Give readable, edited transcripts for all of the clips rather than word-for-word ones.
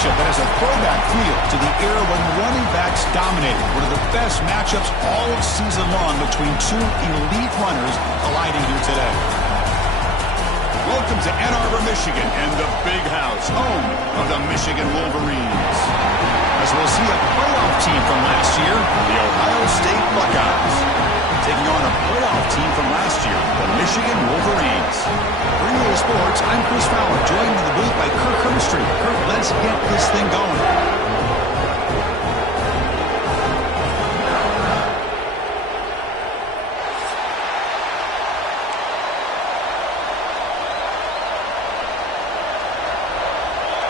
matchup that has a throwback feel to the era when running backs dominated. One of the best matchups all season long between two elite runners colliding here today. Welcome to Ann Arbor, Michigan, and the Big House, home of the Michigan Wolverines. As we'll see a playoff team from last year, the Ohio State Buckeyes, taking on a playoff team from last year, the Michigan Wolverines. Bringing you sports, I'm Chris Fowler, joined in the booth by Kirk Herbstreit. Kirk, let's get this thing going.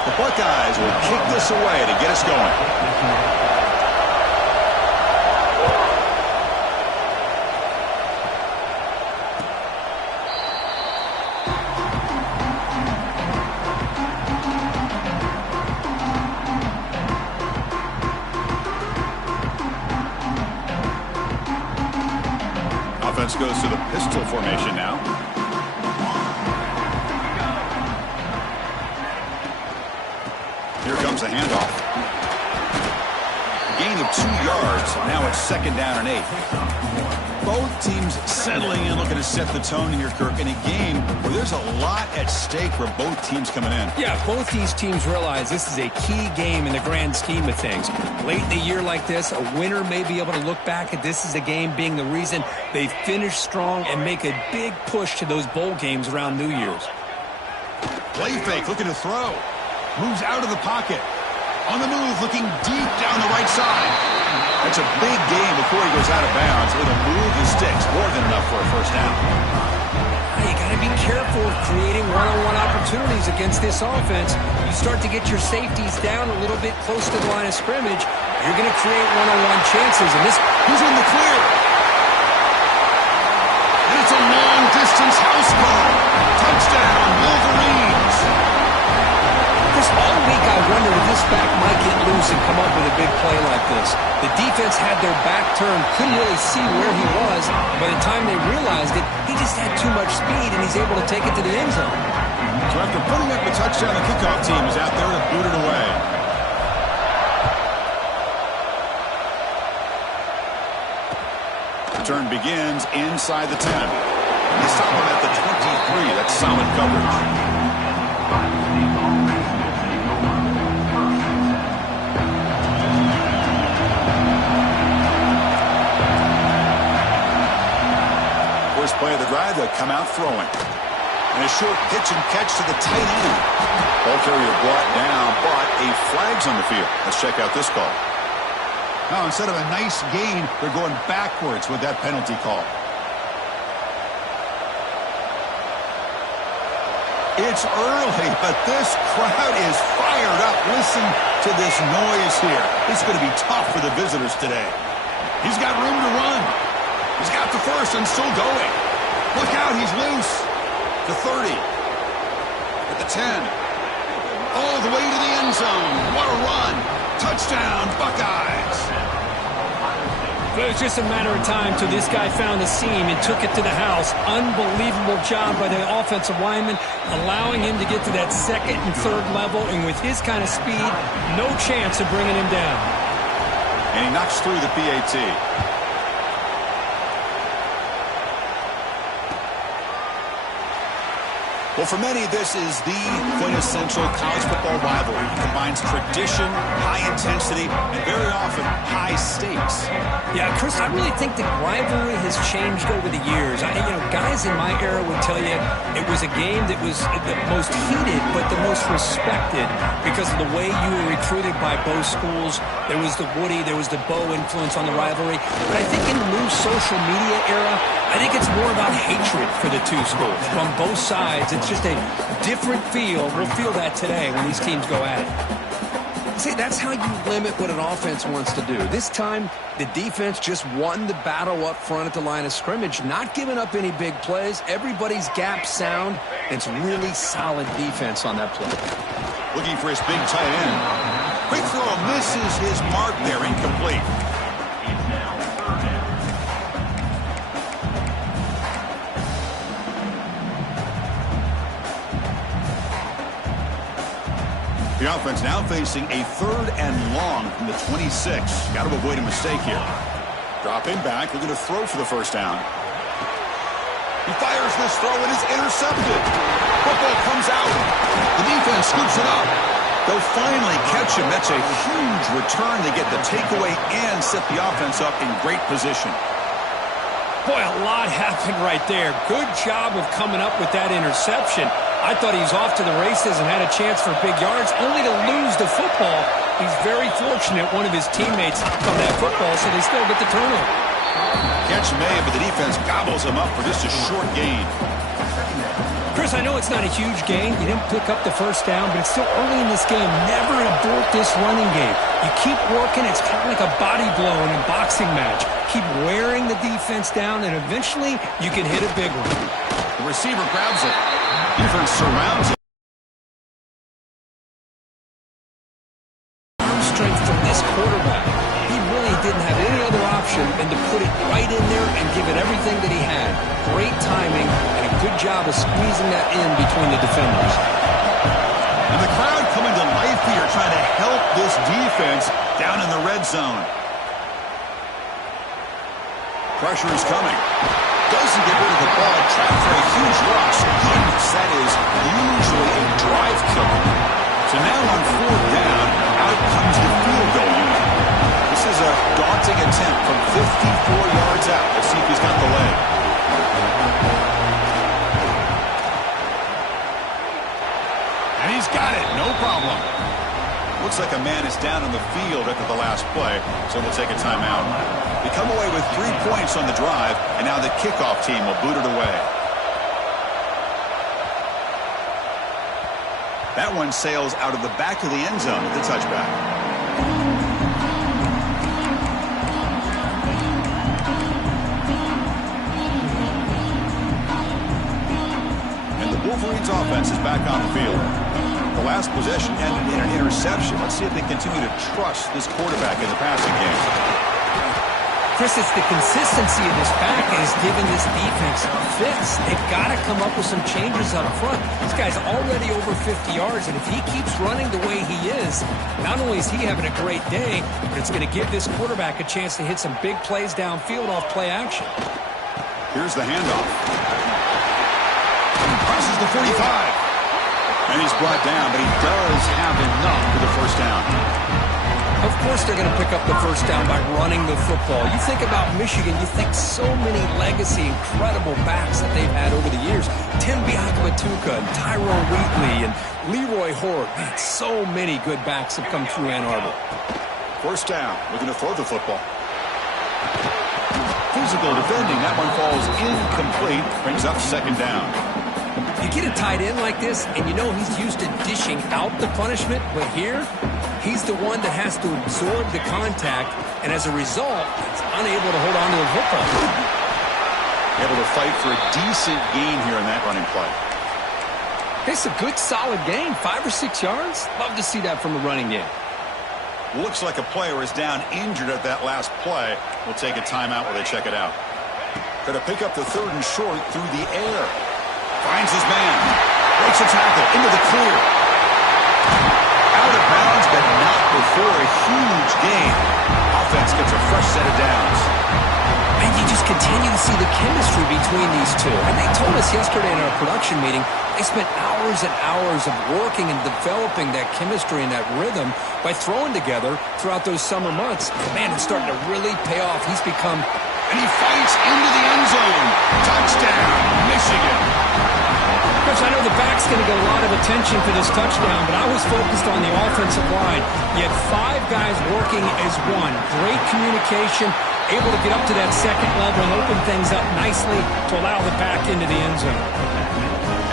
The Buckeyes will kick this away to get us going. Offense goes to the pistol formation now. Here comes the handoff. Gain of 2 yards. Now it's 2nd down and 8. Both teams settling in, looking to set the tone in here, Kirk, in a game where there's a lot at stake for both teams coming in. Yeah, both these teams realize this is a key game in the grand scheme of things. Late in the year like this, a winner may be able to look back at this as a game being the reason they finish strong and make a big push to those bowl games around New Year's. Play fake, looking to throw. Moves out of the pocket. On the move, looking deep down the right side. That's a big gain before he goes out of bounds. It'll move the sticks. More than enough for a first down. You got to be careful of creating one-on-one opportunities against this offense. You start to get your safeties down a little bit close to the line of scrimmage, you're going to create one-on-one chances. And this, who's in the clear? And it's a long-distance house ball. Touchdown, Wolverines. All week I wondered if this back might get loose and come up with a big play like this. The defense had their back turned, couldn't really see where he was. By the time they realized it, he just had too much speed, and he's able to take it to the end zone. So after putting up the touchdown, the kickoff team is out there to boot it away. The turn begins inside the 10. They stop him at the 23. That's solid coverage. First play of the drive, they'll come out throwing. And a short pitch and catch to the tight end. Ball carrier brought down, but a flag's on the field. Let's check out this call. Now, instead of a nice gain, they're going backwards with that penalty call. It's early, but this crowd is fired up. Listen to this noise here. It's going to be tough for the visitors today. He's got room to run. He's got the first and still going. Look out, he's loose. The 30. At the 10. All the way to the end zone. What a run. Touchdown, Buckeyes. But it was just a matter of time till this guy found a seam and took it to the house. Unbelievable job by the offensive lineman, allowing him to get to that 2nd and 3rd level. And with his kind of speed, no chance of bringing him down. And he knocks through the PAT. Well, for many, this is the quintessential college football rivalry. It combines tradition, high intensity, and very often high stakes. Yeah, Chris, I really think the rivalry has changed over the years. Guys in my era would tell you it was a game that was the most heated, but the most respected because of the way you were recruited by both schools. There was the Woody, there was the Bo influence on the rivalry. But I think in the new social media era, I think it's more about hatred for the two schools from both sides. It's just a different feel. We'll feel that today when these teams go at it. See, that's how you limit what an offense wants to do. This time, the defense just won the battle up front at the line of scrimmage, not giving up any big plays. Everybody's gap sound. It's really solid defense on that play. Looking for his big tight end. Quick throw misses his mark there, incomplete. The offense now facing a 3rd and long from the 26. Got to avoid a mistake here. Dropping back, looking to throw for the first down. He fires this throw and is intercepted. Football comes out. The defense scoops it up. They'll finally catch him. That's a huge return. They get the takeaway and set the offense up in great position. Boy, a lot happened right there. Good job of coming up with that interception. I thought he was off to the races and had a chance for big yards, only to lose the football. He's very fortunate one of his teammates hopped on that football, so they still get the turnover. Catch made, but the defense gobbles him up for just a short gain. Chris, I know it's not a huge gain. You didn't pick up the first down, but it's still early in this game. Never abort this running game. You keep working. It's kind of like a body blow in a boxing match. Keep wearing the defense down, and eventually you can hit a big one. The receiver grabs it. Defense surrounds it. Arm strength from this quarterback. He really didn't have any other option than to put it right in there and give it everything that he had. Great timing and a good job of squeezing that in between the defenders. And the crowd coming to life here, trying to help this defense down in the red zone. Pressure is coming. Doesn't get rid of the ball. Trapped for a huge loss. Goodness, that is usually a drive killer. So now on 4th down, out comes the field goal unit. This is a daunting attempt from 54 yards out. Let's see if he's got the leg. And he's got it. No problem. Looks like a man is down on the field after the last play, so we'll take a timeout. They come away with 3 points on the drive, and now the kickoff team will boot it away. That one sails out of the back of the end zone with the touchback. And the Wolverines offense is back on the field. The last possession ended in an interception. Let's see if they continue to trust this quarterback in the passing game. Chris, it's the consistency of this back that has given this defense fits. They've got to come up with some changes up front. This guy's already over 50 yards, and if he keeps running the way he is, not only is he having a great day, but it's going to give this quarterback a chance to hit some big plays downfield off play action. Here's the handoff. Crosses the 45. And he's brought down, but he does have enough for the first down. Of course they're going to pick up the first down by running the football. You think about Michigan, you think so many legacy, incredible backs that they've had over the years. Tim Biakabatuka and Tyrone Wheatley and Leroy Hort. Man, so many good backs have come through Ann Arbor. First down, looking to throw the football. Physical defending, that one falls incomplete, brings up 2nd down. You get a tight end like this, and you know he's used to dishing out the punishment, but here, he's the one that has to absorb the contact, and as a result, he's unable to hold on to the football. Able to fight for a decent gain here in that running play. It's a good, solid gain, 5 or 6 yards. Love to see that from the running game. Looks like a player is down injured at that last play. We'll take a timeout while they check it out. Going to pick up the 3rd and short through the air. Finds his man. Breaks a tackle into the clear. Out of bounds, but not before a huge gain. Offense gets a fresh set of downs. And you just continue to see the chemistry between these two. And they told us yesterday in our production meeting, they spent hours and hours of working and developing that chemistry and that rhythm by throwing together throughout those summer months. Man, it's starting to really pay off. He's become... And he fights into the end zone. Touchdown, Michigan. Coach, I know the back's going to get a lot of attention for this touchdown, but I was focused on the offensive line. You had 5 guys working as one. Great communication, able to get up to that 2nd level and open things up nicely to allow the back into the end zone.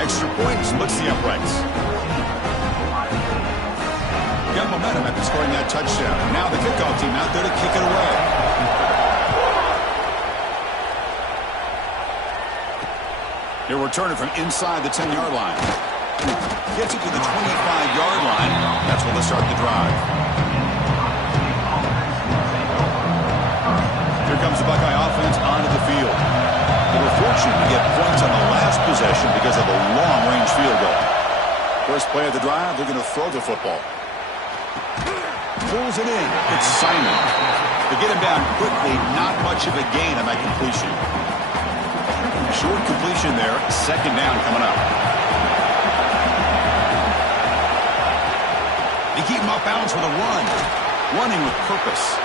Extra point splits the uprights. Got momentum after scoring that touchdown. Now the kickoff team out there to kick it away. He'll return it from inside the 10-yard line. Gets it to the 25-yard line. That's when they start the drive. Here comes the Buckeye offense onto the field. They were fortunate to get points on the last possession because of a long-range field goal. First play of the drive, they're going to throw the football. Pulls it in. It's Simon. To get him down quickly, not much of a gain on that completion. Short completion there. Second down coming up. They keep him off balance with a run. Running with purpose.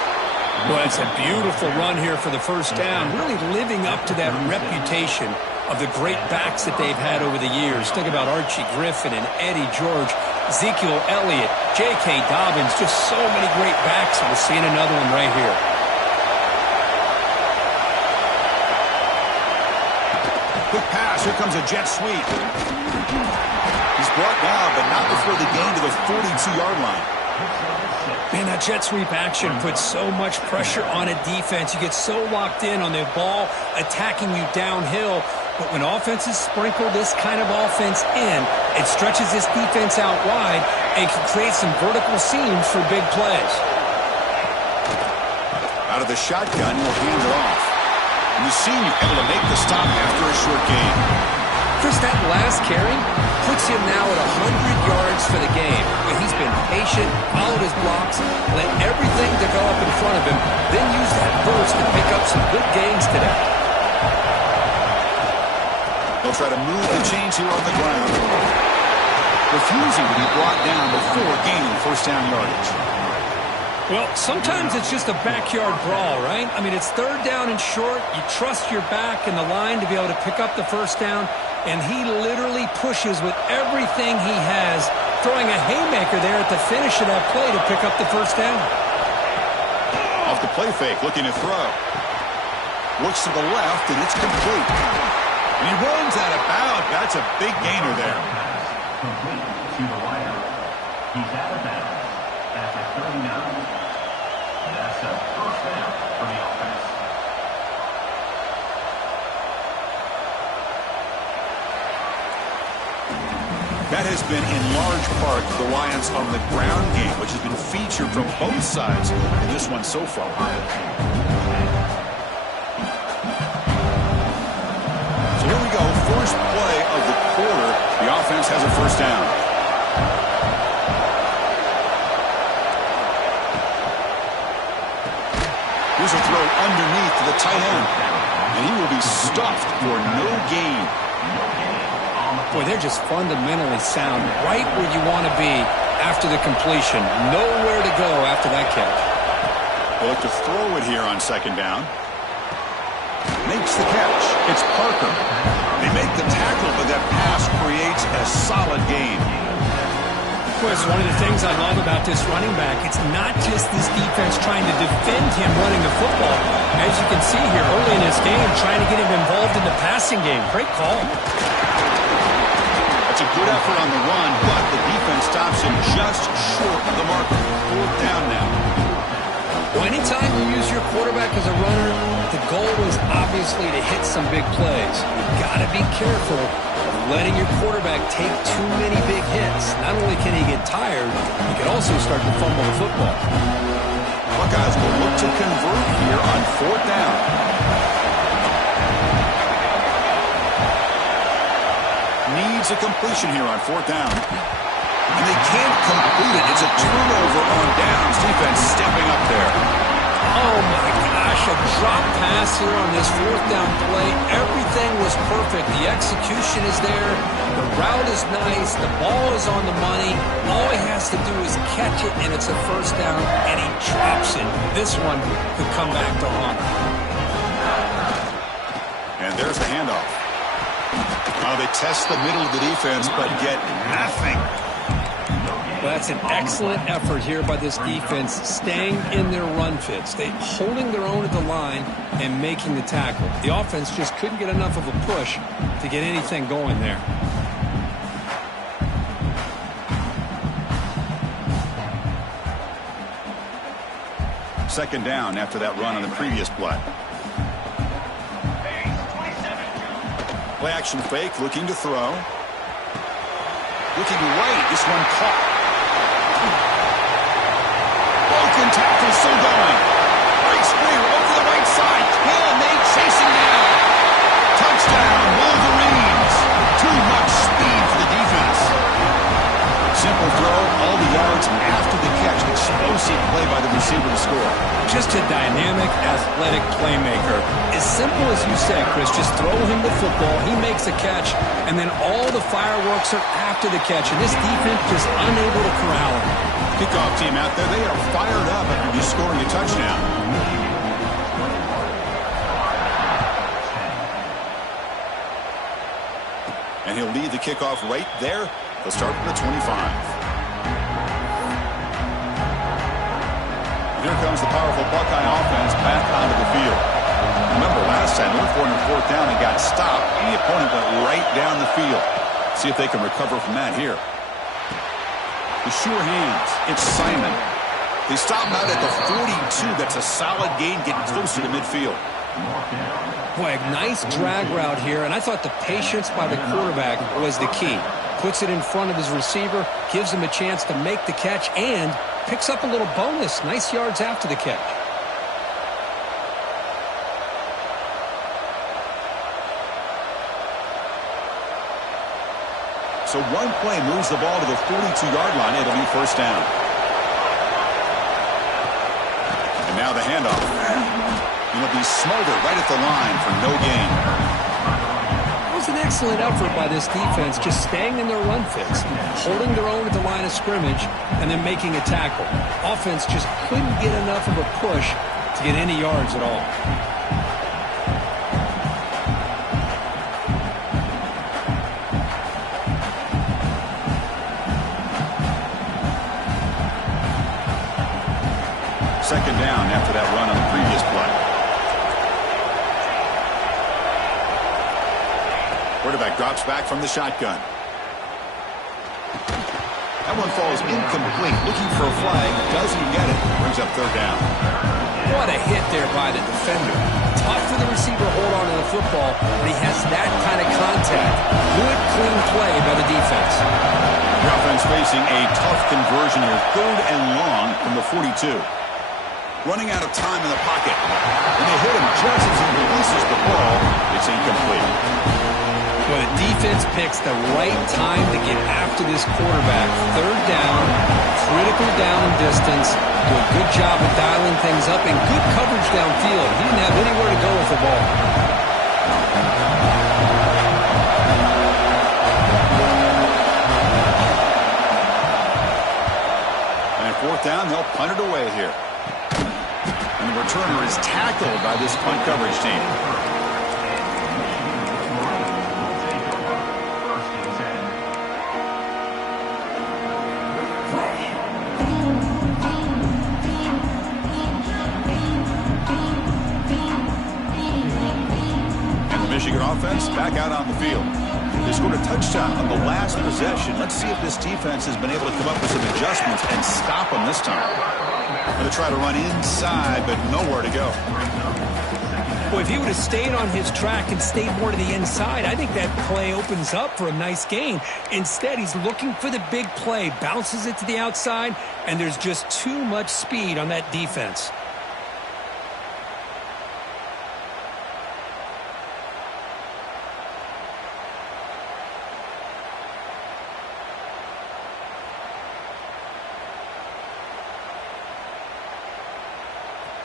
Well, it's a beautiful run here for the first down. Really living up to that reputation of the great backs that they've had over the years. Think about Archie Griffin and Eddie George, Ezekiel Elliott, J.K. Dobbins, just so many great backs. And we're seeing another one right here. Quick pass. Here comes a jet sweep. He's brought down, but not before the gain to the 42-yard line. Man, that jet sweep action puts so much pressure on a defense. You get so locked in on the ball attacking you downhill. But when offenses sprinkle this kind of offense in, it stretches this defense out wide and can create some vertical seams for big plays. Out of the shotgun, he'll hand it off. And the senior able to make the stop after a short gain. Chris, that last carry puts him now at 100 yards for the game. He's been patient, followed his blocks, let everything develop in front of him, then use that burst to pick up some good gains today. They'll try to move the chains here on the ground. Refusing to be brought down before gaining first down yardage. Well, sometimes it's just a backyard brawl, right? I mean, it's third down and short. You trust your back and the line to be able to pick up the first down, and he literally pushes with everything he has, throwing a haymaker there at the finish of that play to pick up the first down. Off the play fake, looking to throw. Looks to the left, and it's complete. And he runs out of bounds. That's a big gainer there. Complete to the wire. He's out of bounds at the 39. That's a first down for the offense. That has been in large part the reliance on the ground game, which has been featured from both sides in this one so far. So here we go, first play of the quarter. The offense has a first down. Here's a throw underneath to the tight end. And he will be stuffed for no gain. Boy, they're just fundamentally sound right where you want to be after the completion. Nowhere to go after that catch. They look to throw it here on second down. Makes the catch. It's Parker. They make the tackle, but that pass creates a solid gain. Boy, it's one of the things I love about this running back. It's not just this defense trying to defend him running the football. As you can see here early in this game, trying to get him involved in the passing game. Great call. That's a good effort on the run, but the defense stops him just short of the marker. Fourth down now. Well, anytime you use your quarterback as a runner, the goal is obviously to hit some big plays. You've got to be careful of letting your quarterback take too many big hits. Not only can he get tired, he can also start to fumble the football. Buckeyes will look to convert here on fourth down. Needs a completion here on fourth down. And they can't complete it. It's a turnover on downs. Defense stepping up there. Oh, my gosh, a drop pass here on this fourth down play. Everything was perfect. The execution is there. The route is nice. The ball is on the money. All he has to do is catch it, and it's a first down, and he drops it. This one could come back to haunt him. And there's the handoff. Now they test the middle of the defense, but get nothing. Well, that's an excellent effort here by this defense, staying in their run fits. They holding their own at the line and making the tackle. The offense just couldn't get enough of a push to get anything going there. Second down after that run on the previous play. Play action fake, looking to throw. Looking right, this one caught. Broken tackle, still going. Breaks clear over the right side. Hill and they chase him down. Touchdown, Wolverines. Too much speed for the defense. Simple throw, all the yards after the catch. receiver to score. Just a dynamic, athletic playmaker. As simple as you said, Chris, just throw him the football, he makes a catch, and then all the fireworks are after the catch, and this defense just unable to corral him. Kickoff team out there, they are fired up after just scoring a touchdown. And he'll lead the kickoff right there. They'll start from the 25. Here comes the powerful Buckeye offense back onto the field. Remember, last time they were 4 on 4th down and got stopped, and the opponent went right down the field. See if they can recover from that here. The sure hands. It's Simon. They stop him out at the 42. That's a solid gain, getting closer to midfield. Boy, a nice drag route here, and I thought the patience by the quarterback was the key. Puts it in front of his receiver, gives him a chance to make the catch, and picks up a little bonus. Nice yards after the catch. So one play moves the ball to the 42-yard line. It'll be first down. And now the handoff. It'll be smothered right at the line for no gain. It was an excellent effort by this defense, just staying in their run fits, holding their own at the line of scrimmage, and then making a tackle. Offense just couldn't get enough of a push to get any yards at all. Second down after that run on the previous play. Quarterback drops back from the shotgun. That one falls incomplete. Looking for a flag. Doesn't get it. Brings up third down. What a hit there by the defender. Tough for the receiver to hold on to the football, but he has that kind of contact. Good, clean play by the defense. The offense facing a tough conversion here. 3rd and long from the 42. Running out of time in the pocket. And they hit him just as he releases the ball. It's incomplete. Well, the defense picks the right time to get after this quarterback. 3rd down, critical down and distance. Do a good job of dialing things up and good coverage downfield. He didn't have anywhere to go with the ball. And 4th down, they'll punt it away here. And the returner is tackled by this punt coverage team. And the Michigan offense back out on the field. They scored a touchdown on the last possession. Let's see if this defense has been able to come up with some adjustments and stop them this time. Going to try to run inside, but nowhere to go. Well, if he would have stayed on his track and stayed more to the inside, I think that play opens up for a nice gain. Instead, he's looking for the big play, bounces it to the outside, and there's just too much speed on that defense.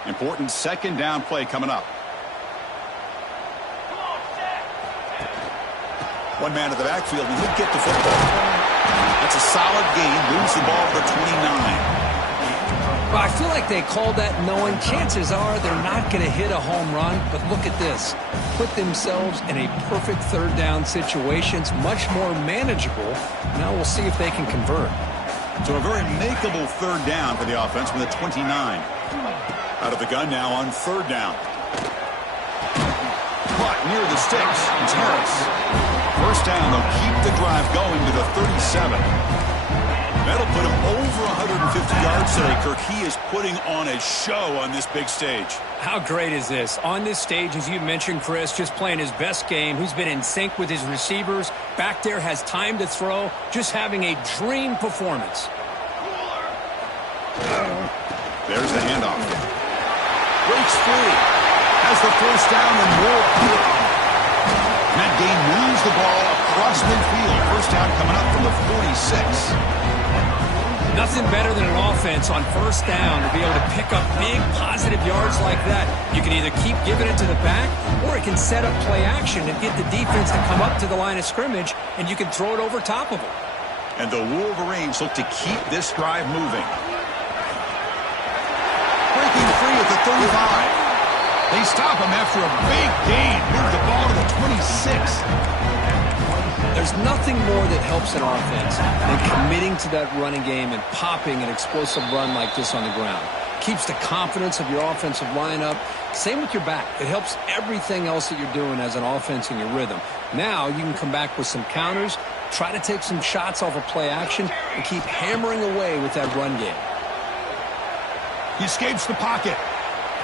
Important second down play coming up. One man in the backfield, and he'll get the football. That's a solid gain. Moves the ball to the 29. Well, I feel like they called that knowing chances are they're not going to hit a home run, but look at this. Put themselves in a perfect 3rd down situations, much more manageable. Now we'll see if they can convert. So a very makeable 3rd down for the offense with a 29. Out of the gun now on 3rd down. Caught near the sticks. It's Harris. First down, they'll keep the drive going to the 37. That'll put him over 150 yards today, Kirk. He is putting on a show on this big stage. How great is this? On this stage, as you mentioned, Chris, just playing his best game. He's been in sync with his receivers. Back there, has time to throw. Just having a dream performance. There's the handoff. Breaks free. Has the first down and more. And that gain moves the ball across midfield. First down coming up from the 46. Nothing better than an offense on first down to be able to pick up big positive yards like that. You can either keep giving it to the back, or it can set up play action and get the defense to come up to the line of scrimmage, and you can throw it over top of them. And the Wolverines look to keep this drive moving. Breaking free at the 35. They stop him after a big gain. Moves the ball to the 26. There's nothing more that helps an offense than committing to that running game and popping an explosive run like this on the ground. Keeps the confidence of your offensive lineup. Same with your back. It helps everything else that you're doing as an offense in your rhythm. Now you can come back with some counters, try to take some shots off of play action, and keep hammering away with that run game. He escapes the pocket.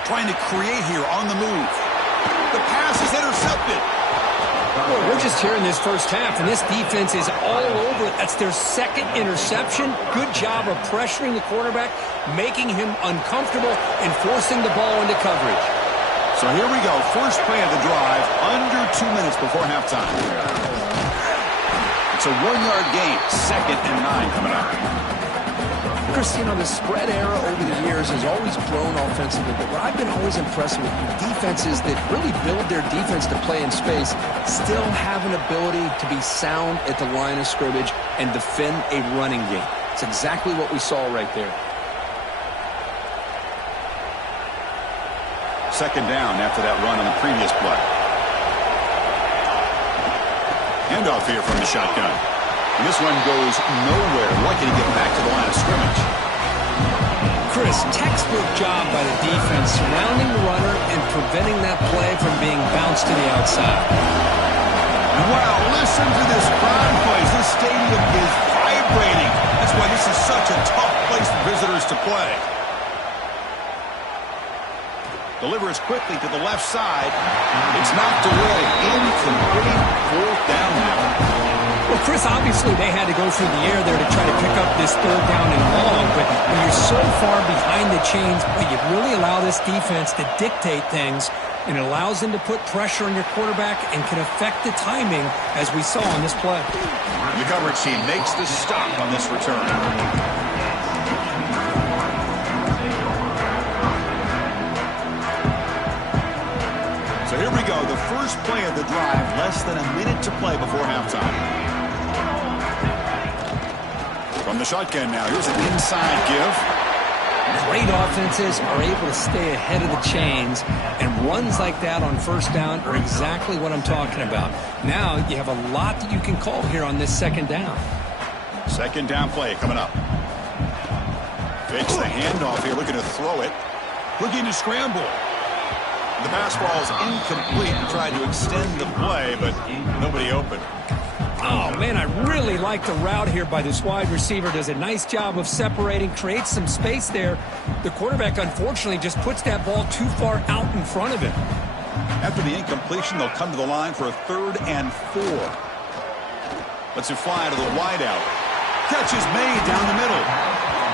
Trying to create here on the move. The pass is intercepted. Boy, we're just here in this first half, and this defense is all over it. That's their second interception. Good job of pressuring the quarterback, making him uncomfortable, and forcing the ball into coverage. So here we go. First play of the drive, under 2 minutes before halftime. It's a 1-yard gain. 2nd and 9 coming up. Chris, you know, the spread era over the years has always grown offensively, but what I've been always impressed with defenses that really build their defense to play in space still have an ability to be sound at the line of scrimmage and defend a running game. It's exactly what we saw right there. 2nd down after that run on the previous play. Handoff here from the shotgun. And this one goes nowhere. Lucky to get back to the line of scrimmage. Chris, textbook job by the defense surrounding the runner and preventing that play from being bounced to the outside. Wow, listen to this crowd noise. This stadium is vibrating. That's why this is such a tough place for visitors to play. Delivers quickly to the left side. It's knocked away. Incomplete. 4th down now. Well, Chris, obviously they had to go through the air there to try to pick up this 3rd down and long, but when you're so far behind the chains, you really allow this defense to dictate things, and it allows them to put pressure on your quarterback and can affect the timing, as we saw on this play. The coverage team makes the stop on this return. So here we go, the first play of the drive, less than a minute to play before halftime. From the shotgun now, here's an inside give. Great offenses are able to stay ahead of the chains, and runs like that on first down are exactly what I'm talking about. Now you have a lot that you can call here on this 2nd down. 2nd down play coming up. Fakes the handoff here, looking to throw it. Looking to scramble. The pass ball is incomplete and tried to extend the play, but nobody open. Oh, man, I really like the route here by this wide receiver. Does a nice job of separating, creates some space there. The quarterback, unfortunately, just puts that ball too far out in front of him. After the incompletion, they'll come to the line for a 3rd and 4. Lets it fly to the wideout. Catch is made down the middle.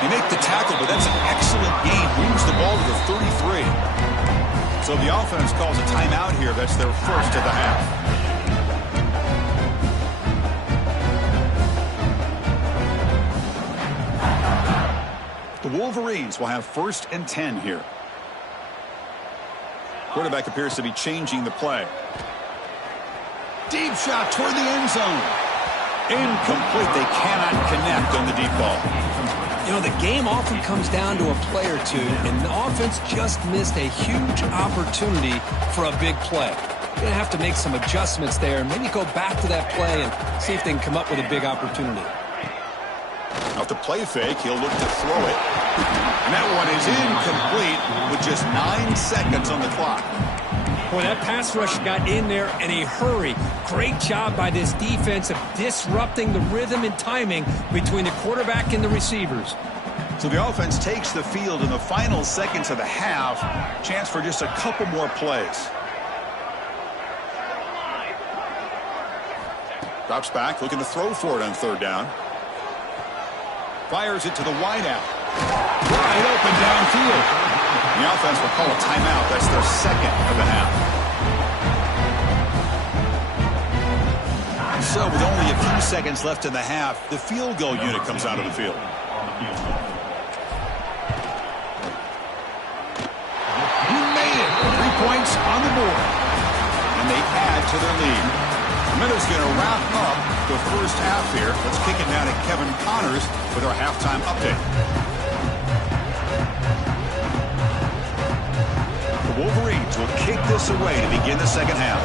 They make the tackle, but that's an excellent gain. Moves the ball to the 33. So the offense calls a timeout here. That's their first of the half. The Wolverines will have 1st and 10 here. Quarterback appears to be changing the play. Deep shot toward the end zone. Incomplete. They cannot connect on the deep ball. You know, the game often comes down to a play or two, and the offense just missed a huge opportunity for a big play. You're going to have to make some adjustments there, maybe go back to that play and see if they can come up with a big opportunity. Off the play fake, he'll look to throw it. And that one is incomplete with just 9 seconds on the clock. Boy, that pass rush got in there in a hurry. Great job by this defense of disrupting the rhythm and timing between the quarterback and the receivers. So the offense takes the field in the final seconds of the half. Chance for just a couple more plays. Drops back, looking to throw for it on 3rd down. Fires it to the wideout. Wide open downfield. The offense will call a timeout. That's their 2nd of the half. So with only a few seconds left in the half, the field goal unit comes out of the field. field goal. He made it. 3 points on the board. And they add to their lead. Minutes going to wrap up the first half here. Let's kick it now to Kevin Connors with our halftime update. The Wolverines will kick this away to begin the second half.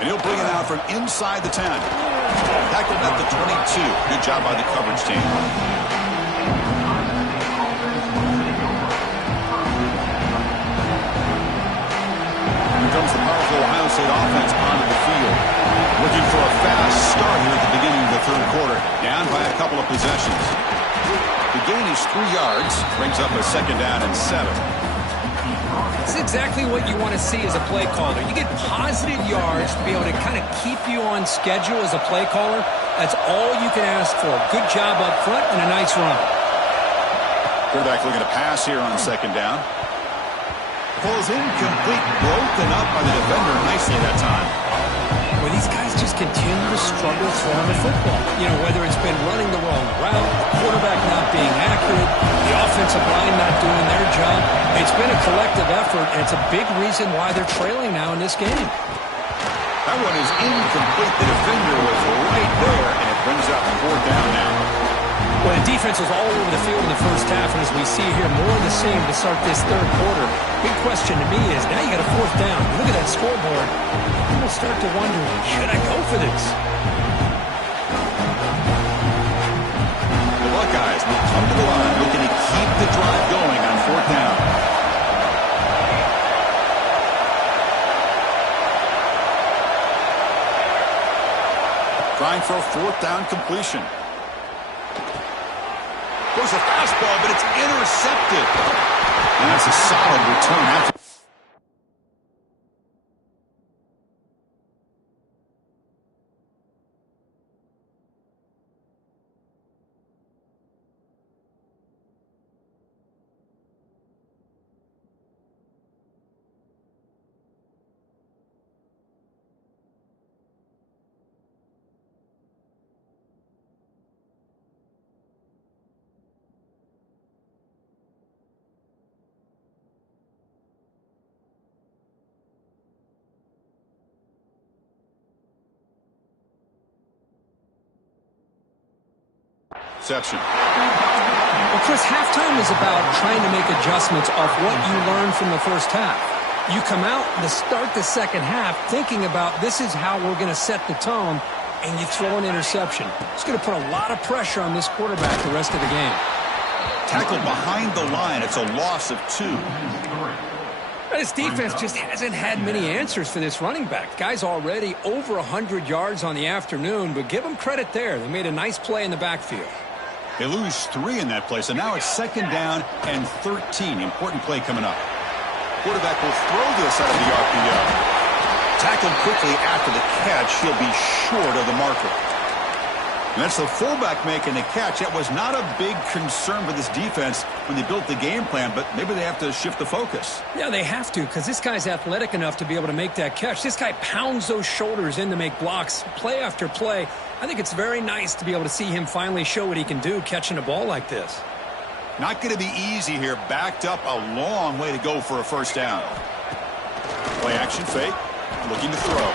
And he'll bring it out from inside the 10. Tackled at the 22. Good job by the coverage team. Here comes the powerful Ohio State offense onto the field. Looking for a fast start here at the beginning of the third quarter. Down by a couple of possessions. The gain is 3 yards. Brings up a second down and 7. This is exactly what you want to see as a play caller. You get positive yards to be able to kind of keep you on schedule as a play caller. That's all you can ask for. Good job up front and a nice run. Quarterback looking to pass here on second down. Falls incomplete, broken up by the defender nicely that time. Well, these guys just continue to struggle throwing the football. You know, whether it's been running the wrong route, the quarterback not being accurate, the offensive line not doing their job. It's been a collective effort, and it's a big reason why they're trailing now in this game. That one is incomplete. The defender was right there, and it brings up fourth down now. Well, the defense was all over the field in the first half, and as we see here, more of the same to start this third quarter. Big question to me is, now you got a fourth down. Look at that scoreboard. People start to wonder, should I go for this? The Buckeyes will come to the line looking to keep the drive going on fourth down. Trying for a fourth down completion. Goes a fastball, but it's intercepted. And that's a solid return. Interception. Well, Chris, halftime is about trying to make adjustments off what you learned from the first half. You come out to start the second half thinking about this is how we're going to set the tone, and you throw an interception. It's going to put a lot of pressure on this quarterback the rest of the game. Tackled behind the line. It's a loss of 2. This defense just hasn't had many answers for this running back. Guy's already over 100 yards on the afternoon, but give them credit there. They made a nice play in the backfield. They lose 3 in that play, so now it's second down and 13. Important play coming up. Quarterback will throw this out of the RPO. Tackled quickly after the catch. He'll be short of the marker. And that's the fullback making the catch. That was not a big concern for this defense when they built the game plan, but maybe they have to shift the focus. Yeah, they have to, because this guy's athletic enough to be able to make that catch. This guy pounds those shoulders in to make blocks play after play. I think it's very nice to be able to see him finally show what he can do catching a ball like this. Not going to be easy here. Backed up a long way to go for a first down. Play action fake. Looking to throw.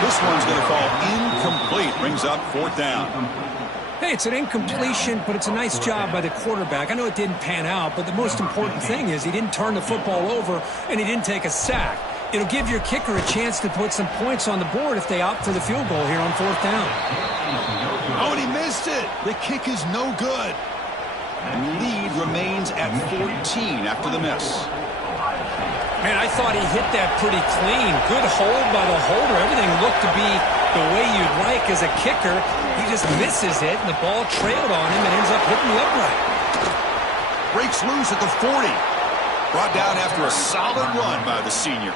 This one's going to fall incomplete. Brings up fourth down. Hey, it's an incompletion, but it's a nice job by the quarterback. I know it didn't pan out, but the most important thing is he didn't turn the football over and he didn't take a sack. It'll give your kicker a chance to put some points on the board if they opt for the field goal here on fourth down. Oh, and he missed it. The kick is no good. And lead remains at 14 after the miss. Man, I thought he hit that pretty clean. Good hold by the holder. Everything looked to be the way you'd like as a kicker. He just misses it, and the ball trailed on him and ends up hitting the upright. Breaks loose at the 40. Brought down after a solid run by the senior.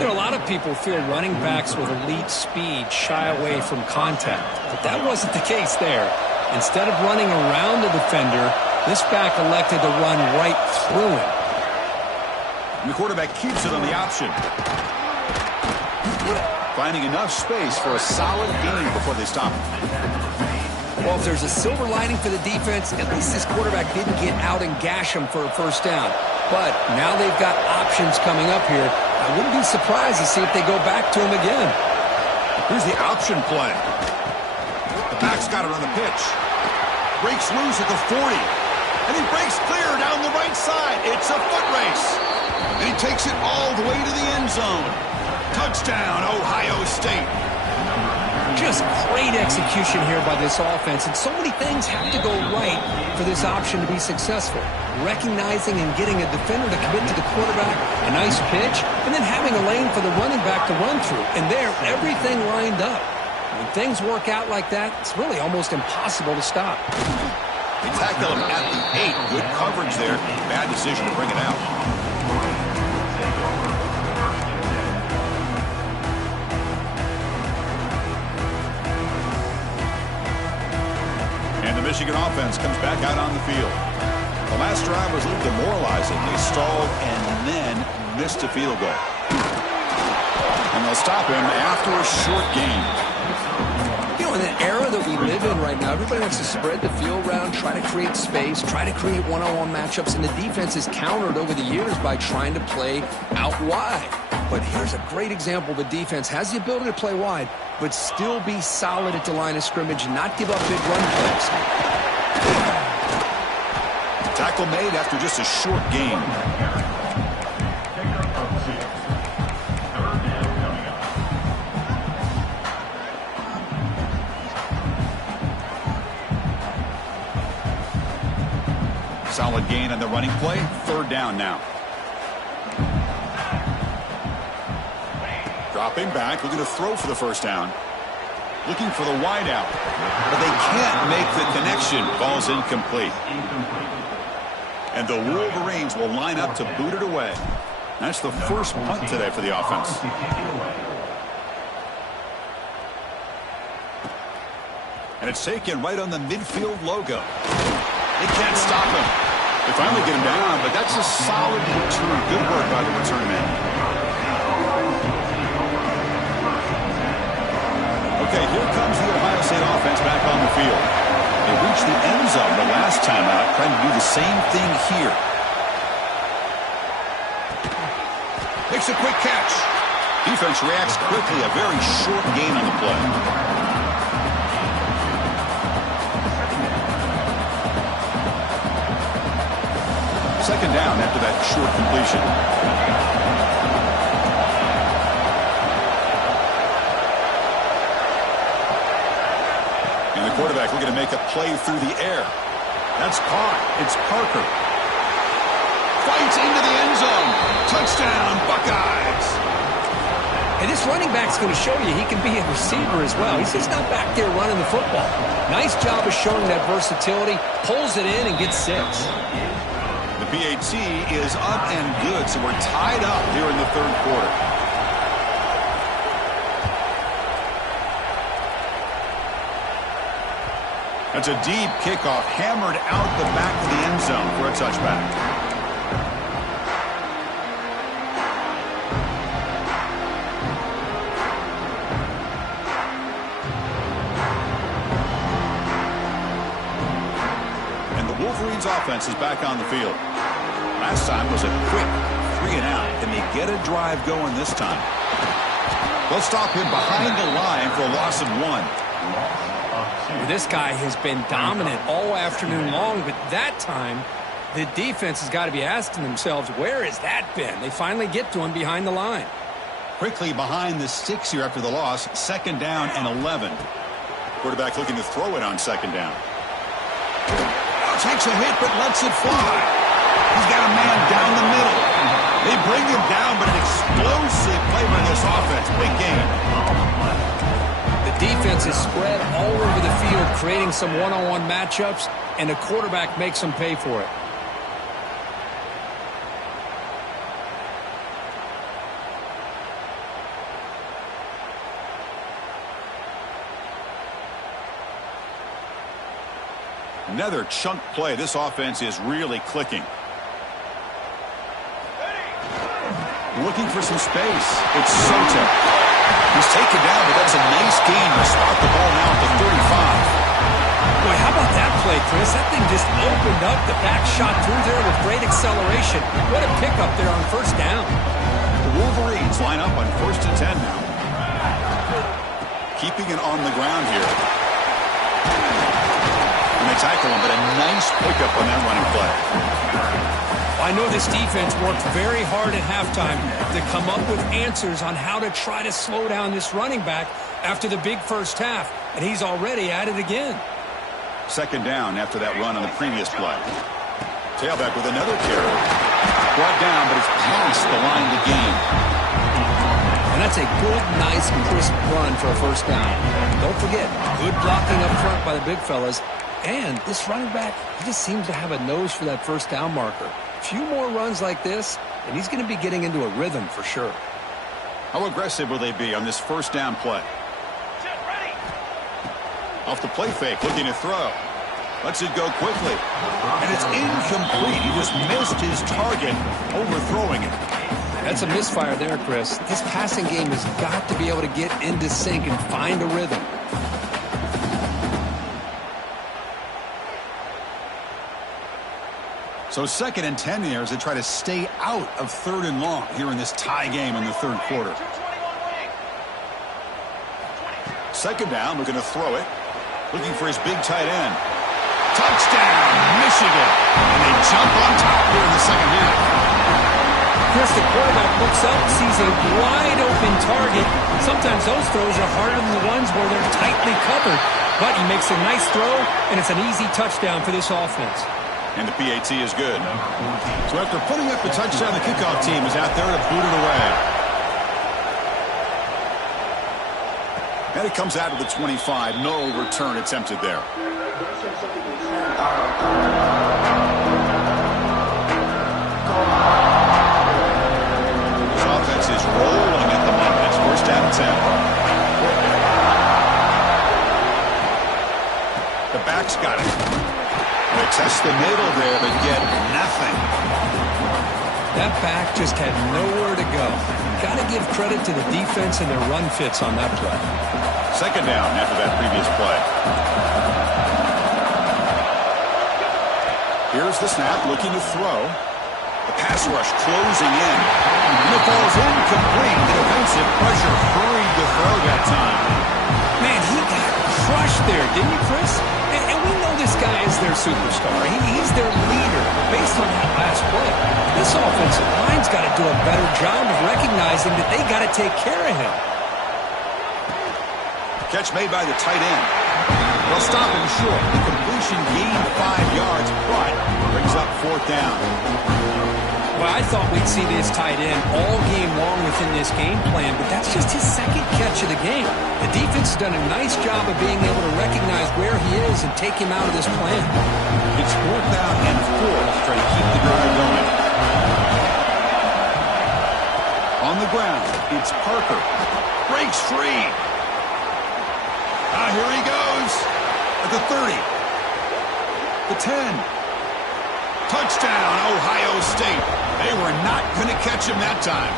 There are a lot of people feel running backs with elite speed shy away from contact, but that wasn't the case there. Instead of running around the defender, this back elected to run right through him. And the quarterback keeps it on the option. Finding enough space for a solid gain before they stop him. Well, if there's a silver lining for the defense, at least this quarterback didn't get out and gash him for a first down. But now they've got options coming up here. I wouldn't be surprised to see if they go back to him again. Here's the option play. The back's got it on the pitch. Breaks loose at the 40. And he breaks clear down the right side. It's a foot race. And he takes it all the way to the end zone. Touchdown, Ohio State. Just great execution here by this offense, and so many things have to go right for this option to be successful. Recognizing and getting a defender to commit to the quarterback, a nice pitch, and then having a lane for the running back to run through. And there, everything lined up. When things work out like that, it's really almost impossible to stop. They tackle him at the 8. Good coverage there. Bad decision to bring it out. And the Michigan offense comes back out on the field. The last drive was a little demoralizing. They stalled and then missed a field goal. And they'll stop him after a short gain. You know, in an era that we live in right now, everybody wants to spread the field around, try to create space, try to create one-on-one matchups, and the defense is countered over the years by trying to play out wide. But here's a great example. The defense has the ability to play wide, but still be solid at the line of scrimmage and not give up big run plays. Tackle made after just a short gain. Solid gain on the running play. Third down now. Dropping back, looking to throw for the first down. Looking for the wide out. But they can't make the connection. Ball's incomplete. And the Wolverines will line up to boot it away. That's the first punt today for the offense. And it's taken right on the midfield logo. They can't stop him. They finally get him down, but that's a solid return. Good work by the return man. Okay, here comes the Ohio State offense back on the field. They reached the end zone the last time out, trying to do the same thing here. Makes a quick catch. Defense reacts quickly, a very short gain on the play. Second down after that short completion. And the quarterback looking to make a play through the air. That's caught. It's Parker. Fights into the end zone. Touchdown, Buckeyes. And this running back's going to show you he can be a receiver as well. He's just not back there running the football. Nice job of showing that versatility. Pulls it in and gets 6. The PAT is up and good, so we're tied up here in the third quarter. That's a deep kickoff, hammered out the back of the end zone for a touchback. And the Wolverines offense is back on the field. Last time was a quick 3-and-out. Can they get a drive going this time? They'll stop him behind the line for a loss of 1. This guy has been dominant all afternoon long, but that time the defense has got to be asking themselves, where has that been? They finally get to him behind the line. Quickly behind the 6 here after the loss. Second down and 11. Quarterback looking to throw it on second down. Takes a hit but lets it fly. He's got a man down the middle. They bring him down, but an explosive play by this offense. Big game. The defense is spread all over the field, creating some one-on-one matchups, and the quarterback makes them pay for it. Another chunk play. This offense is really clicking. Looking for some space. It's Soto. He's taken down, but that's a nice gain to spot the ball now at the 35. Boy, how about that play, Chris? That thing just opened up. The back shot through there with great acceleration. What a pickup there on first down. The Wolverines line up on 1st and 10 now. Keeping it on the ground here. And they tackle him, but a nice pickup on that running play. I know this defense worked very hard at halftime to come up with answers on how to try to slow down this running back after the big first half, and he's already at it again. 2nd down after that run on the previous play. Tailback with another carry. Brought down, but it's past the line to gain. And that's a good, nice, crisp run for a first down. Don't forget, good blocking up front by the big fellas. And this running back, he just seems to have a nose for that first down marker. A few more runs like this, and he's going to be getting into a rhythm for sure. How aggressive will they be on this first down play? Off the play fake, looking to throw. Lets it go quickly. And it's incomplete. He just missed his target, overthrowing it. That's a misfire there, Chris. This passing game has got to be able to get into sync and find a rhythm. So 2nd and 10 here as they try to stay out of 3rd and long here in this tie game in the 3rd quarter. 2nd down, looking to throw it. Looking for his big tight end. Touchdown, Michigan. And they jump on top here in the 2nd half. Chris, the quarterback looks up, sees a wide open target. Sometimes those throws are harder than the ones where they're tightly covered. But he makes a nice throw, and it's an easy touchdown for this offense. And the PAT is good. So after putting up the touchdown, the kickoff team is out there to boot it away. And it comes out of the 25. No return attempted there. This offense is rolling at the moment. It's 1st down and 10. The back's got it. They test the middle there, but get nothing. That back just had nowhere to go. Got to give credit to the defense and their run fits on that play. 2nd down after that previous play. Here's the snap, looking to throw. The pass rush closing in. And the ball's incomplete. The defensive pressure hurried the throw that time. Man, he got crushed there, didn't he, Chris? And we know this guy is their superstar. He's their leader based on that last play. This offensive line's got to do a better job of recognizing that they got to take care of him. Catch made by the tight end. They'll stop him short. The completion gained 5 yards, but brings up 4th down. Well, I thought we'd see this tight end all game long within this game plan, but that's just his 2nd catch of the game. The defense has done a nice job of being able to recognize where he is and take him out of this plan. It's 4th down and 4 to try to keep the drive going. On the ground, it's Parker. Breaks free. Here he goes. At the 30. The 10. Touchdown, Ohio State. They were not going to catch him that time.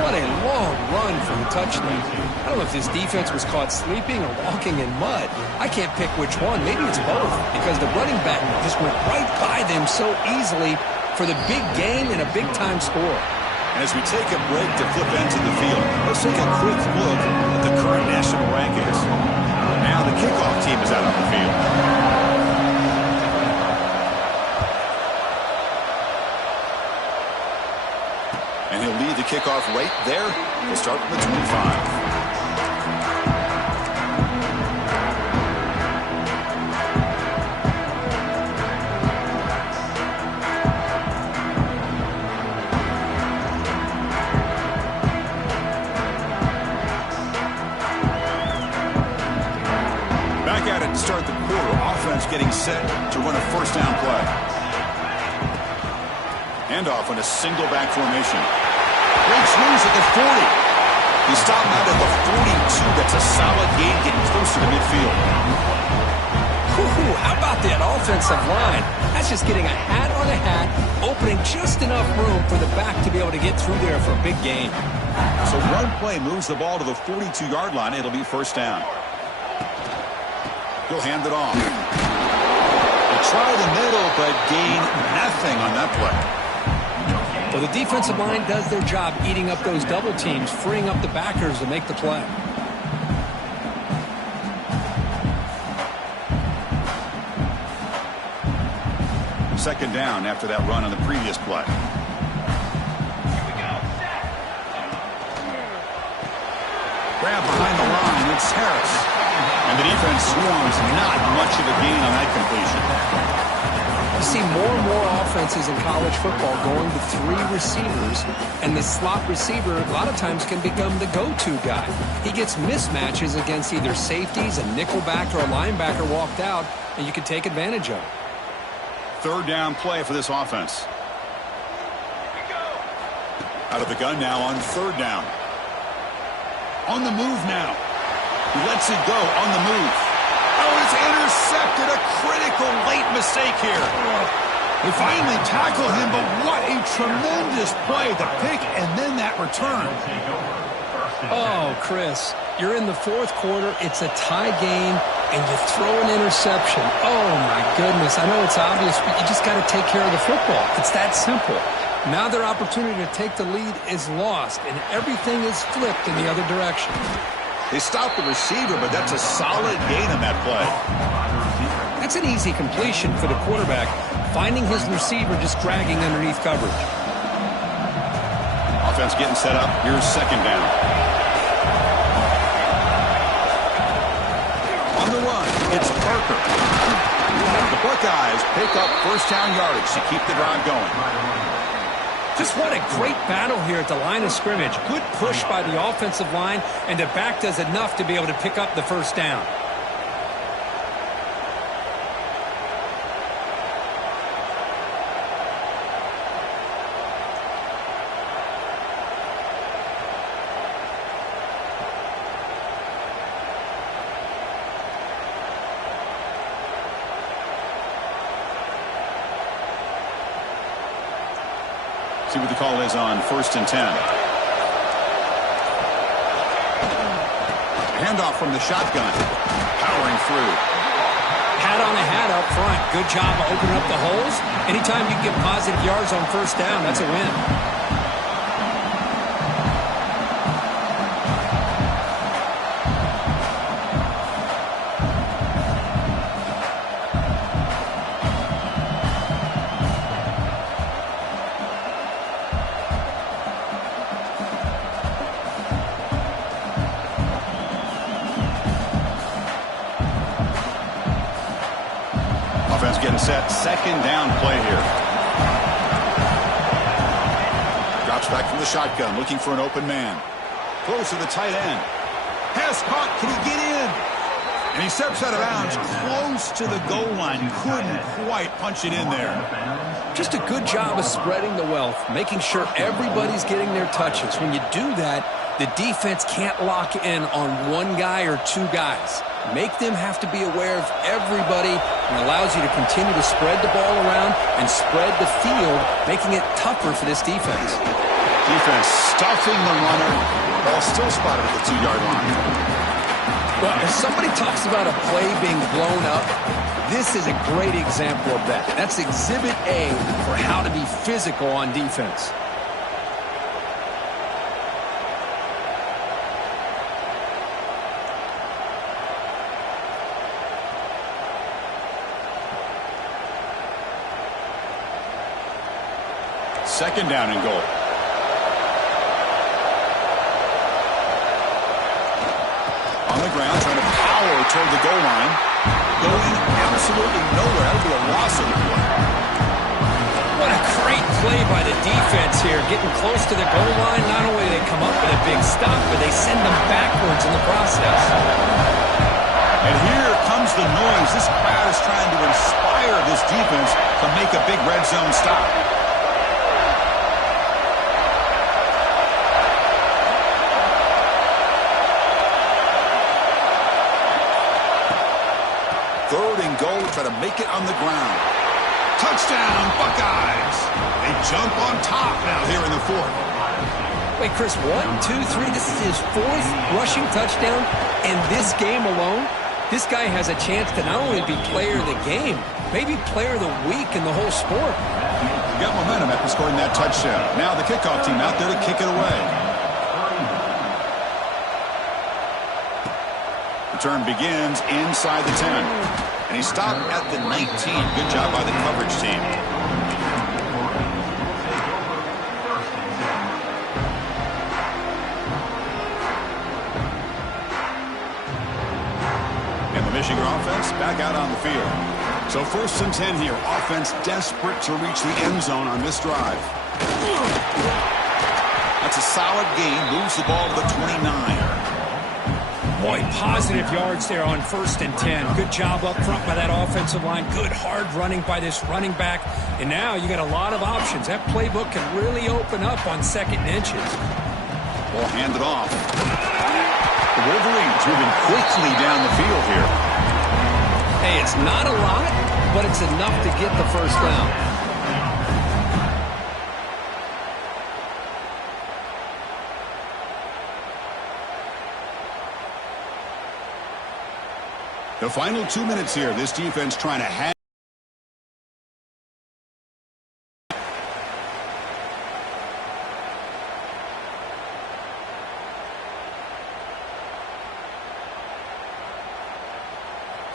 What a long run for the touchdown. I don't know if this defense was caught sleeping or walking in mud. I can't pick which one. Maybe it's both, because the running back just went right by them so easily for the big game and a big-time score. As we take a break to flip ends of the field, let's take a quick look at the current national rankings. Now the kickoff team is out on the field. And he'll lead the kickoff right there. We'll start from the 25. Start the quarter. Offense getting set to run a first down play. Handoff on a single back formation. Breaks loose at the 40. He stopped out at the 42. That's a solid gain, getting close to the midfield. Whew, Ooh, how about that offensive line? That's just getting a hat on a hat, opening just enough room for the back to be able to get through there for a big gain. So one play moves the ball to the 42-yard line. It'll be first down. He'll hand it off. They try the middle, but gain nothing on that play. Well, the defensive line does their job eating up those double teams, freeing up the backers to make the play. Second down after that run on the previous play. Grab behind the line. It's Harris. And the defense swarms not much of a gain on that completion. You see more and more offenses in college football going to 3 receivers, and the slot receiver a lot of times can become the go-to guy. He gets mismatches against either safeties, a nickelback, or a linebacker walked out, and you can take advantage of it. Third down play for this offense. Out of the gun now on third down. On the move now. He lets it go on the move. Oh, it's intercepted. A critical late mistake here. They finally tackle him, but what a tremendous play. The pick and then that return. Oh, Chris, you're in the fourth quarter. It's a tie game, and you throw an interception. Oh, my goodness. I know it's obvious, but you just got to take care of the football. It's that simple. Now their opportunity to take the lead is lost, and everything is flipped in the other direction. They stopped the receiver, but that's a solid gain on that play. That's an easy completion for the quarterback, finding his receiver just dragging underneath coverage. Offense getting set up. Here's second down. On the run, it's Parker. The Buckeyes pick up first down yardage to keep the drive going. Just what a great battle here at the line of scrimmage. Good push by the offensive line, and the back does enough to be able to pick up the first down. See what the call is on first and 10. Handoff from the shotgun. Powering through. Hat on a hat up front. Good job of opening up the holes. Anytime you get positive yards on first down, that's a win. Getting set. Second down play here. Drops back from the shotgun, looking for an open man. Close to the tight end. Pass caught. Can he get in? And he steps out of bounds close to the goal line. Couldn't quite punch it in there. Just a good job of spreading the wealth, making sure everybody's getting their touches. When you do that, the defense can't lock in on one guy or two guys. Make them have to be aware of everybody, and allows you to continue to spread the ball around and spread the field, making it tougher for this defense. Defense stuffing the runner. Ball still spotted at the 2-yard line. Well, if somebody talks about a play being blown up, this is a great example of that. That's Exhibit A for how to be physical on defense. Second down and goal. On the ground, trying to power toward the goal line. Going absolutely nowhere. That would be a loss of the play. What a great play by the defense here. Getting close to the goal line. Not only do they come up with a big stop, but they send them backwards in the process. And here comes the noise. This crowd is trying to inspire this defense to make a big red zone stop. Third and goal They'll try to make it on the ground. Touchdown, Buckeyes. They jump on top now here in the fourth. Wait, Chris, 1, 2, 3. This is his fourth rushing touchdown in this game alone. This guy has a chance to not only be player of the game, maybe player of the week in the whole sport. He got momentum after scoring that touchdown. Now the kickoff team out there to kick it away. Return begins inside the 10. And he stopped at the 19. Good job by the coverage team. And the Michigan offense back out on the field. So 1st and 10 here. Offense desperate to reach the end zone on this drive. That's a solid gain. Moves the ball to the 29. Boy, positive yards there on 1st and 10. Good job up front by that offensive line. Good hard running by this running back. And now you got a lot of options. That playbook can really open up on 2nd and inches. Ball handed off. The Wolverines moving quickly down the field here. Hey, it's not a lot, but it's enough to get the first down. The final 2 minutes here. This defense trying to hang.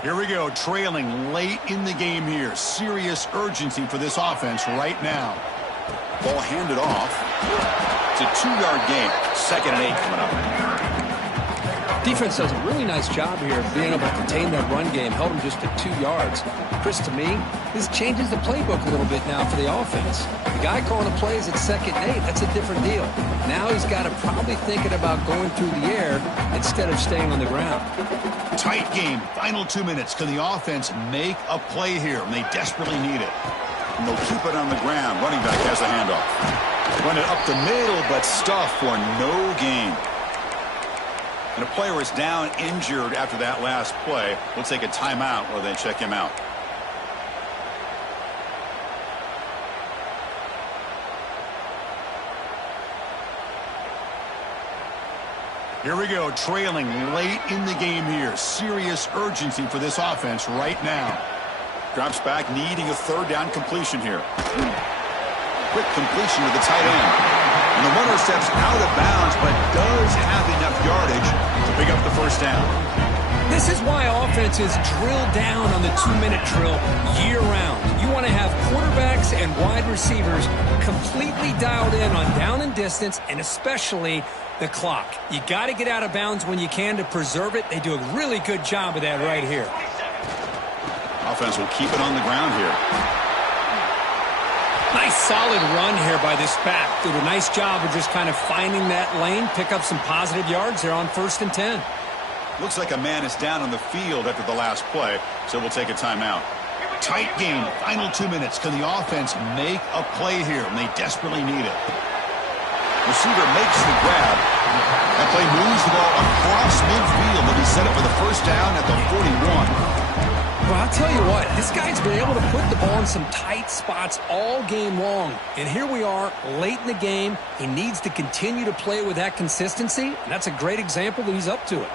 Here we go, trailing late in the game here. Serious urgency for this offense right now. Ball handed off. It's a 2-yard gain. 2nd and 8 coming up. Defense does a really nice job here of being able to contain that run game. Held him just at 2 yards. Chris, to me, this changes the playbook a little bit now for the offense. The guy calling the plays at 2nd and 8, that's a different deal. Now he's got to probably thinking about going through the air instead of staying on the ground. Tight game. Final 2 minutes. Can the offense make a play here? And they desperately need it. And they'll keep it on the ground. Running back has the handoff. Run it up the middle, but stuff for no gain. And a player is down injured after that last play. We'll take a timeout while they check him out. Here we go, trailing late in the game here. Serious urgency for this offense right now. Drops back, needing a 3rd down completion here. Quick completion to the tight end. And the runner steps out of bounds, but does have enough yardage to pick up the first down. This is why offenses drill down on the 2-minute drill year-round. You want to have quarterbacks and wide receivers completely dialed in on down and distance, and especially the clock. You got to get out of bounds when you can to preserve it. They do a really good job of that right here. Offense will keep it on the ground here. Nice solid run here by this back. Did a nice job of just kind of finding that lane, pick up some positive yards there on 1st and 10. Looks like a man is down on the field after the last play, so we'll take a timeout. Tight game, final 2 minutes. Can the offense make a play here? And they desperately need it. Receiver makes the grab. That play moves the ball across midfield, and he set it for the first down at the 41. Well, I'll tell you what, this guy's been able to put the ball in some tight spots all game long. And here we are, late in the game. He needs to continue to play with that consistency, and that's a great example that he's up to it.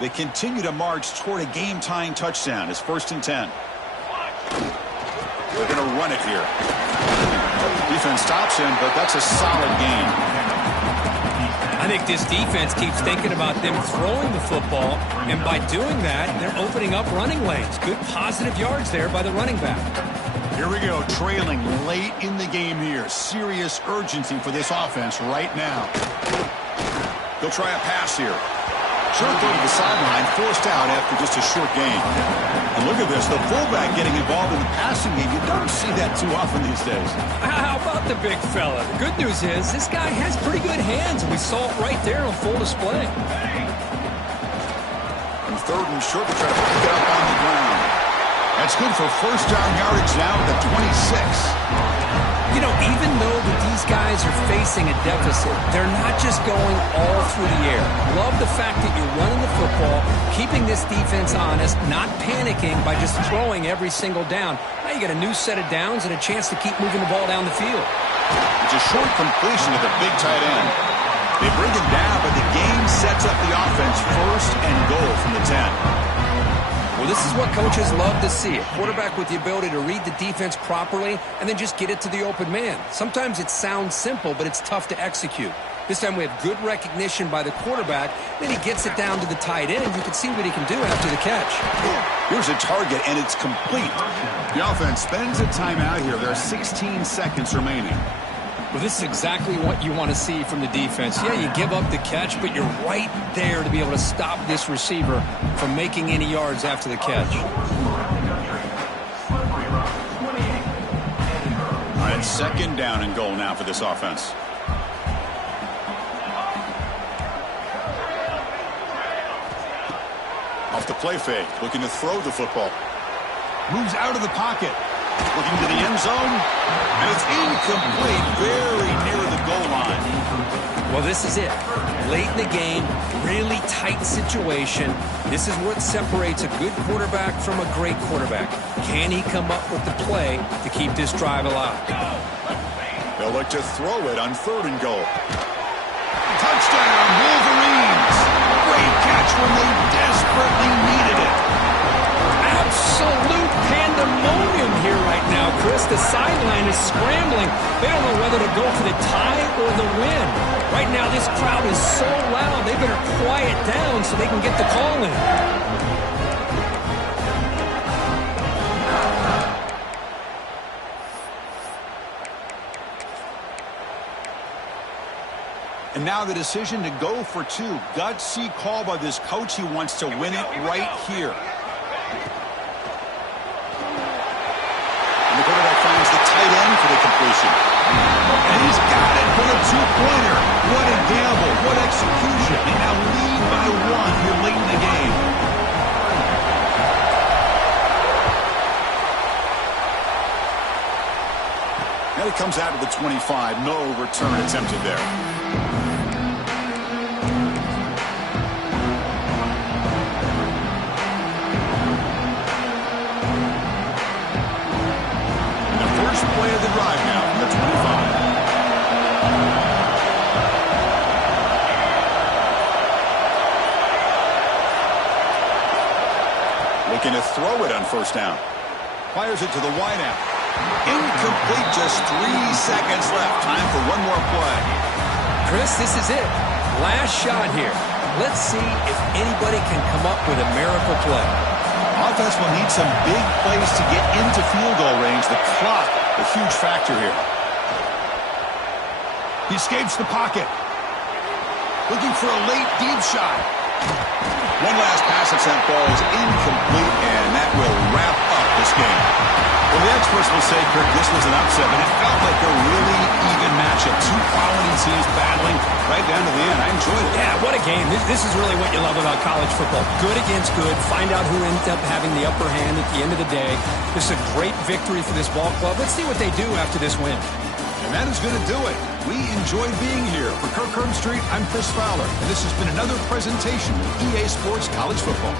They continue to march toward a game-tying touchdown. It's 1st and 10. They're going to run it here. Defense stops him, but that's a solid gain. I think this defense keeps thinking about them throwing the football, and by doing that, they're opening up running lanes. Good positive yards there by the running back. Here we go, trailing late in the game here. Serious urgency for this offense right now. They'll try a pass here. Short throw to the sideline, forced out after just a short gain. And look at this, the fullback getting involved in the passing game. You don't see that too often these days. How about the big fella? The good news is this guy has pretty good hands, and we saw it right there on full display. And 3rd and short to try to pick it up on the ground. That's good for first down yardage now at the 26. You know, even though these guys are facing a deficit, they're not just going all through the air. Love the fact that you're running the football, keeping this defense honest, not panicking by just throwing every single down. Now you get a new set of downs and a chance to keep moving the ball down the field. It's a short completion to the big tight end. They bring him down, but the game sets up the offense first and goal from the 10. Well, this is what coaches love to see. A quarterback with the ability to read the defense properly and then just get it to the open man. Sometimes it sounds simple, but it's tough to execute. This time we have good recognition by the quarterback. Then he gets it down to the tight end. You can see what he can do after the catch. Here's a target, and it's complete. The offense spends a timeout here. There are 16 seconds remaining. Well, this is exactly what you want to see from the defense. Yeah, you give up the catch, but you're right there to be able to stop this receiver from making any yards after the catch. All right, second down and goal now for this offense. Off the play fake, looking to throw the football. Moves out of the pocket. Looking to the end zone, and it's incomplete, very near the goal line. Well, this is it. Late in the game, really tight situation. This is what separates a good quarterback from a great quarterback. Can he come up with the play to keep this drive alive? They'll look to throw it on third and goal. Touchdown, Wolverines! Great catch when they desperately needed it. Absolute pandemonium here right now, Chris. The sideline is scrambling. They don't know whether to go for the tie or the win. Right now, this crowd is so loud, they better quiet down so they can get the call in. And now the decision to go for two. Gutsy call by this coach. He wants to win it right here. And the quarterback finds the tight end for the completion. And he's got it for the two-pointer. What a gamble. What execution. They now lead by one here late in the game. And it comes out of the 25. No return attempted there. Play of the drive now from the 25. Looking to throw it on first down. Fires it to the wideout. Incomplete, just 3 seconds left. Time for one more play. Chris, this is it. Last shot here. Let's see if anybody can come up with a miracle play. Offense will need some big plays to get into field goal range. The clock, a huge factor here. He escapes the pocket. Looking for a late deep shot. One last pass attempt falls incomplete, and that will wrap up this game. Well, the experts will say, Kirk, this was an upset, but it felt like a really even matchup. Two quality teams battling right down to the end. I enjoyed it. Yeah, what a game. This is really what you love about college football. Good against good. Find out who ends up having the upper hand at the end of the day. This is a great victory for this ball club. Let's see what they do after this win. And that is going to do it. We enjoyed being here. For Kirk Herbstreit, I'm Chris Fowler, and this has been another presentation of EA Sports College Football.